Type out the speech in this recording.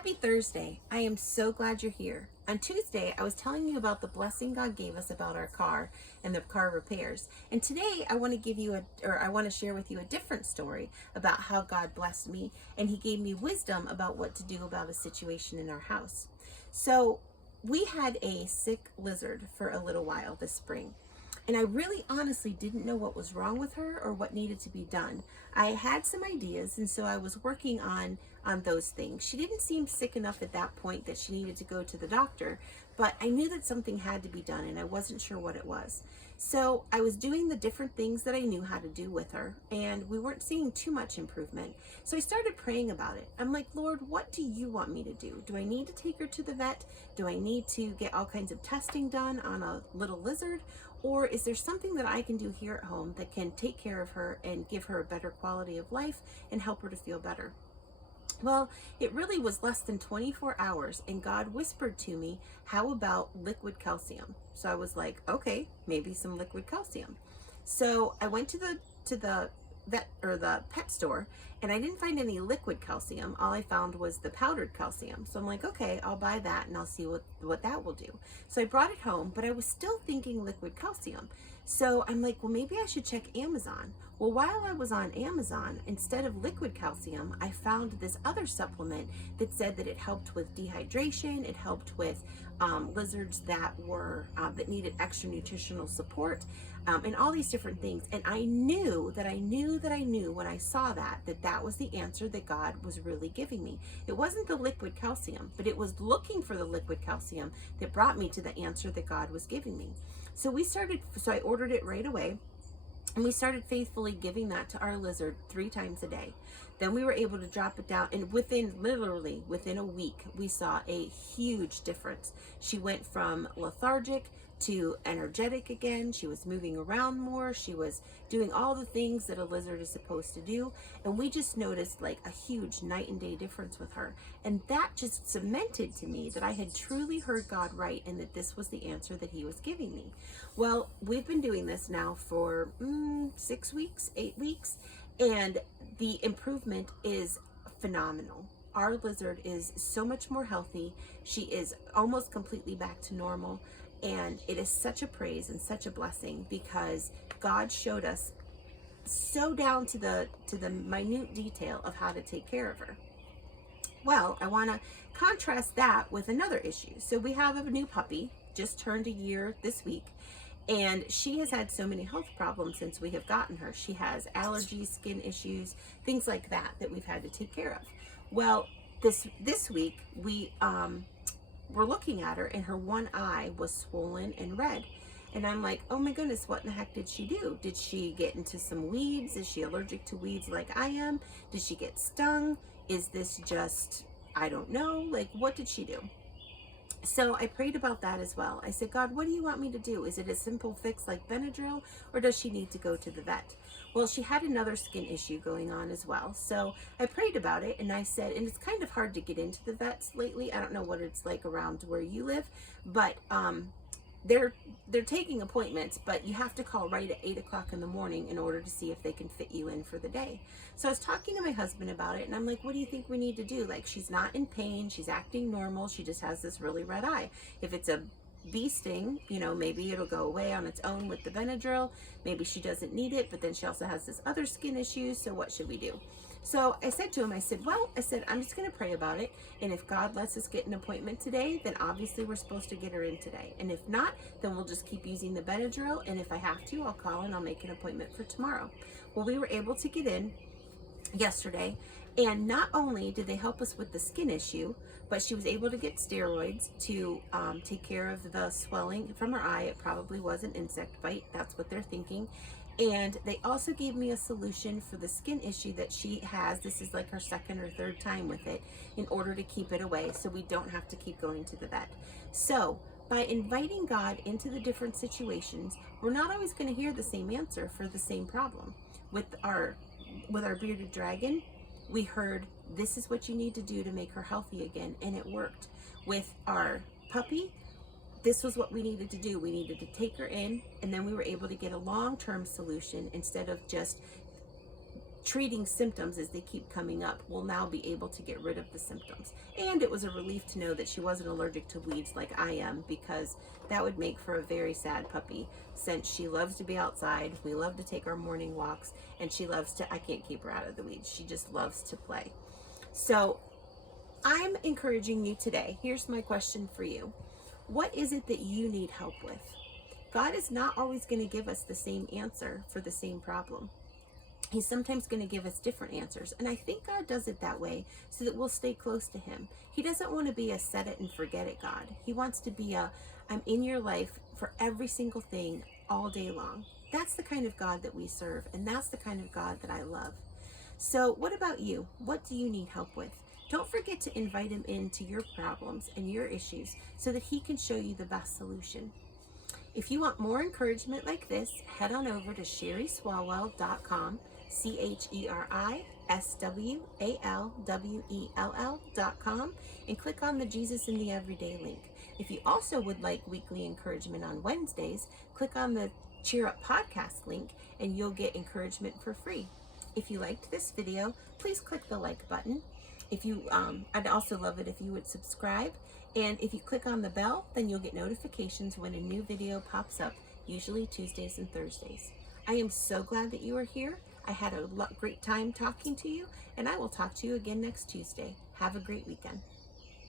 Happy Thursday. I am so glad you're here. On Tuesday, I was telling you about the blessing God gave us about our car and the car repairs. And today, I want to share with you a different story about how God blessed me and He gave me wisdom about what to do about a situation in our house. So, we had a sick lizard for a little while this spring. And I really honestly didn't know what was wrong with her or what needed to be done. I had some ideas, and so I was working on those things. She didn't seem sick enough at that point that she needed to go to the doctor, but I knew that something had to be done and I wasn't sure what it was. So I was doing the different things that I knew how to do with her, and we weren't seeing too much improvement. So I started praying about it. I'm like, Lord, what do you want me to do? Do I need to take her to the vet? Do I need to get all kinds of testing done on a little lizard? Or is there something that I can do here at home that can take care of her and give her a better quality of life and help her to feel better? Well, it really was less than 24 hours, and God whispered to me, how about liquid calcium? So I was like, okay, maybe some liquid calcium. So I went to the vet or the pet store, and I didn't find any liquid calcium. All I found was the powdered calcium. So I'm like, okay, I'll buy that and I'll see what that will do. So I brought it home, but I was still thinking liquid calcium. So I'm like, well, maybe I should check Amazon. Well, while I was on Amazon, instead of liquid calcium, I found this other supplement that said that it helped with dehydration. It helped with lizards that needed extra nutritional support, and all these different things. And I knew when I saw that was the answer that God was really giving me. It wasn't the liquid calcium, but it was looking for the liquid calcium that brought me to the answer that God was giving me. So I ordered it right away. And we started faithfully giving that to our lizard 3 times a day. Then we were able to drop it down, and literally within a week, we saw a huge difference. She went from lethargic to energetic again. She was moving around more. She was doing all the things that a lizard is supposed to do. And we just noticed like a huge night and day difference with her. And that just cemented to me that I had truly heard God right and that this was the answer that He was giving me. Well, we've been doing this now for 6 weeks, 8 weeks, and the improvement is phenomenal. Our lizard is so much more healthy. She is almost completely back to normal. And it is such a praise and such a blessing because God showed us so down to the minute detail of how to take care of her. Well, I want to contrast that with another issue. So we have a new puppy, just turned a year this week, and she has had so many health problems since we have gotten her. She has allergies, skin issues, things like that we've had to take care of. Well, this week we were looking at her, and her one eye was swollen and red. And I'm like, oh my goodness, what in the heck did she do? Did she get into some weeds? Is she allergic to weeds like I am? Did she get stung? Is this just, I don't know, like what did she do? So I prayed about that as well. I said, God, what do you want me to do? Is it a simple fix like Benadryl, or does she need to go to the vet? Well, she had another skin issue going on as well. So I prayed about it, and I said, and it's kind of hard to get into the vets lately. I don't know what it's like around where you live, but they're taking appointments, but you have to call right at 8 o'clock in the morning in order to see if they can fit you in for the day. So I was talking to my husband about it, and I'm like, what do you think we need to do? Like, she's not in pain, she's acting normal, she just has this really red eye. If it's a bee sting, maybe it'll go away on its own with the Benadryl. Maybe she doesn't need it, but then she also has this other skin issue, so what should we do? So I said to him, I'm just going to pray about it. And if God lets us get an appointment today, then obviously we're supposed to get her in today. And if not, then we'll just keep using the Benadryl. And if I have to, I'll call and I'll make an appointment for tomorrow. Well, we were able to get in yesterday. And not only did they help us with the skin issue, but she was able to get steroids to take care of the swelling from her eye. It probably was an insect bite. That's what they're thinking. And they also gave me a solution for the skin issue that she has. This is like her 2nd or 3rd time with it, in order to keep it away so we don't have to keep going to the vet. So by inviting God into the different situations, we're not always going to hear the same answer for the same problem. With our bearded dragon, we heard, this is what you need to do to make her healthy again, and it worked. With our puppy, this was what we needed to do. We needed to take her in, and then we were able to get a long-term solution instead of just treating symptoms as they keep coming up, will now be able to get rid of the symptoms. And it was a relief to know that she wasn't allergic to weeds like I am, because that would make for a very sad puppy, since she loves to be outside, we love to take our morning walks, and she loves to, I can't keep her out of the weeds, she just loves to play. So I'm encouraging you today. Here's my question for you. What is it that you need help with? God is not always going to give us the same answer for the same problem. He's sometimes going to give us different answers. And I think God does it that way so that we'll stay close to him. He doesn't want to be a set it and forget it God. He wants to be a, I'm in your life for every single thing all day long. That's the kind of God that we serve. And that's the kind of God that I love. So what about you? What do you need help with? Don't forget to invite him into your problems and your issues so that he can show you the best solution. If you want more encouragement like this, head on over to CheriSwalwell.com, CheriSwalwell.com, and click on the Jesus in the Everyday link. If you also would like weekly encouragement on Wednesdays, click on the Cheer Up Podcast link and you'll get encouragement for free. If you liked this video, please click the like button. I'd also love it if you would subscribe. And if you click on the bell, then you'll get notifications when a new video pops up, usually Tuesdays and Thursdays. I am so glad that you are here. I had a great time talking to you, and I will talk to you again next Tuesday. Have a great weekend.